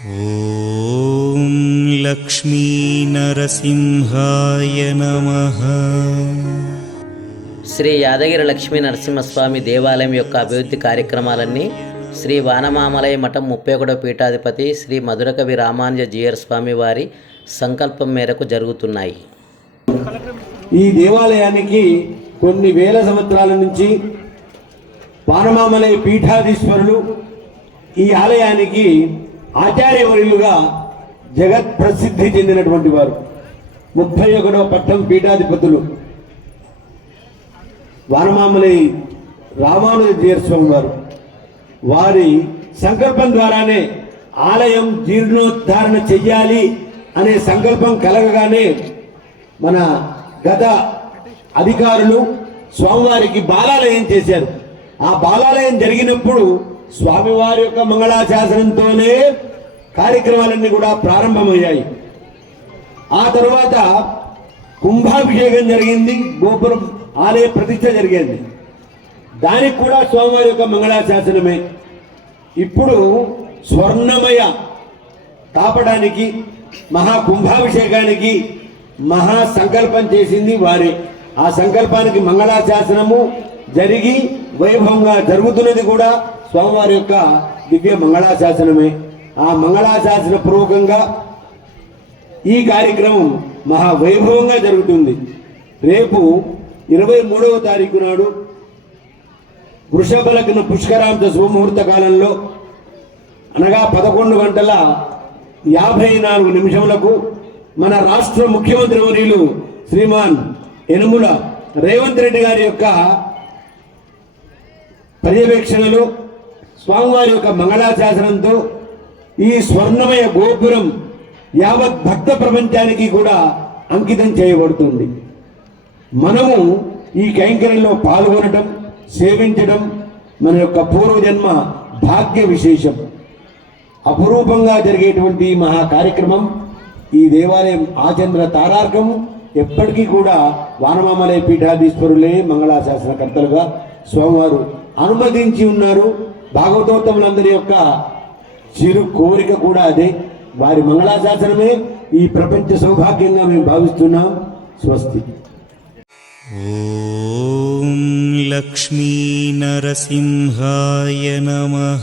లక్ష్మీ లక్ష్మీనరసింహాయ నమ. శ్రీ యాదగిరి లక్ష్మీ నరసింహస్వామి దేవాలయం యొక్క అభివృద్ధి కార్యక్రమాలన్నీ శ్రీ వానమామలయ మఠం ముప్పై ఒకటవ పీఠాధిపతి శ్రీ మధురకవి రామానుజ జీయర్ స్వామి వారి సంకల్పం మేరకు జరుగుతున్నాయి. ఈ దేవాలయానికి కొన్ని వేల సంవత్సరాల నుంచి వానమామలయ పీఠాధీశ్వరులు ఈ ఆలయానికి ఆచార్యవరులుగా జగత్ ప్రసిద్ధి చెందినటువంటి వారు. ముప్పై ఒకటో పట్టం పీఠాధిపతులు. వానమామలై రామానుజ జీరస్వామి వారు. వారి సంకల్పం ద్వారానే ఆలయం జీర్ణోద్ధారణ చెయ్యాలి అనే సంకల్పం కలగగానే మన గత అధికారులు స్వామివారికి బాలాలయం చేశారు. ఆ బాలాలయం జరిగినప్పుడు స్వామివారి యొక్క మంగళాశాసనంతోనే కార్యక్రమాలన్నీ కూడా ప్రారంభమయ్యాయి. ఆ తర్వాత కుంభాభిషేకం జరిగింది గోపురం ఆలయ ప్రతిష్ట జరిగింది. దానికి కూడా స్వామివారి యొక్క మంగళాశాసనమే. ఇప్పుడు స్వర్ణమయ తాపడానికి మహా కుంభాభిషేకానికి మహా సంకల్పం చేసింది వారే. ఆ సంకల్పానికి మంగళాశాసనము జరిగి వైభవంగా జరుగుతున్నది కూడా స్వామివారి యొక్క దివ్య మంగళాశాసనమే. ఆ మంగళాశాసన పూర్వకంగా ఈ కార్యక్రమం మహా వైభవంగా జరుగుతుంది. రేపు ఇరవై మూడవ తారీఖు నాడు వృషభ లగ్న పుష్కరాంత శుభముహూర్త కాలంలో అనగా పదకొండు గంటల యాభై నాలుగు నిమిషములకు మన రాష్ట్ర ముఖ్యమంత్రి వర్యులు శ్రీమాన్ యనుముల రేవంత్ రెడ్డి గారి యొక్క పర్యవేక్షణలో స్వామివారి యొక్క మంగళాశాసనంతో ఈ స్వర్ణమయ గోపురం యావత్ భక్త ప్రపంచానికి కూడా అంకితం చేయబడుతుంది. మనము ఈ కైంకర్యంలో పాల్గొనటం సేవించడం మన యొక్క పూర్వజన్మ భాగ్య విశేషం. అపురూపంగా జరిగేటువంటి ఈ మహా కార్యక్రమం ఈ దేవాలయం ఆచంద్ర తారార్కం ఎప్పటికీ కూడా వానమామలయ పీఠాధీశ్వరులే మంగళాశాసనకర్తలుగా స్వామివారు అనుమతించి ఉన్నారు. భాగవతోత్తములందరి యొక్క చిరు కోరిక కూడా అదే. వారి మంగళాశాసనమే ఈ ప్రపంచ సౌభాగ్యంగా మేము భావిస్తున్నాం. స్వస్తి. లక్ష్మీ నరసింహాయ నమ.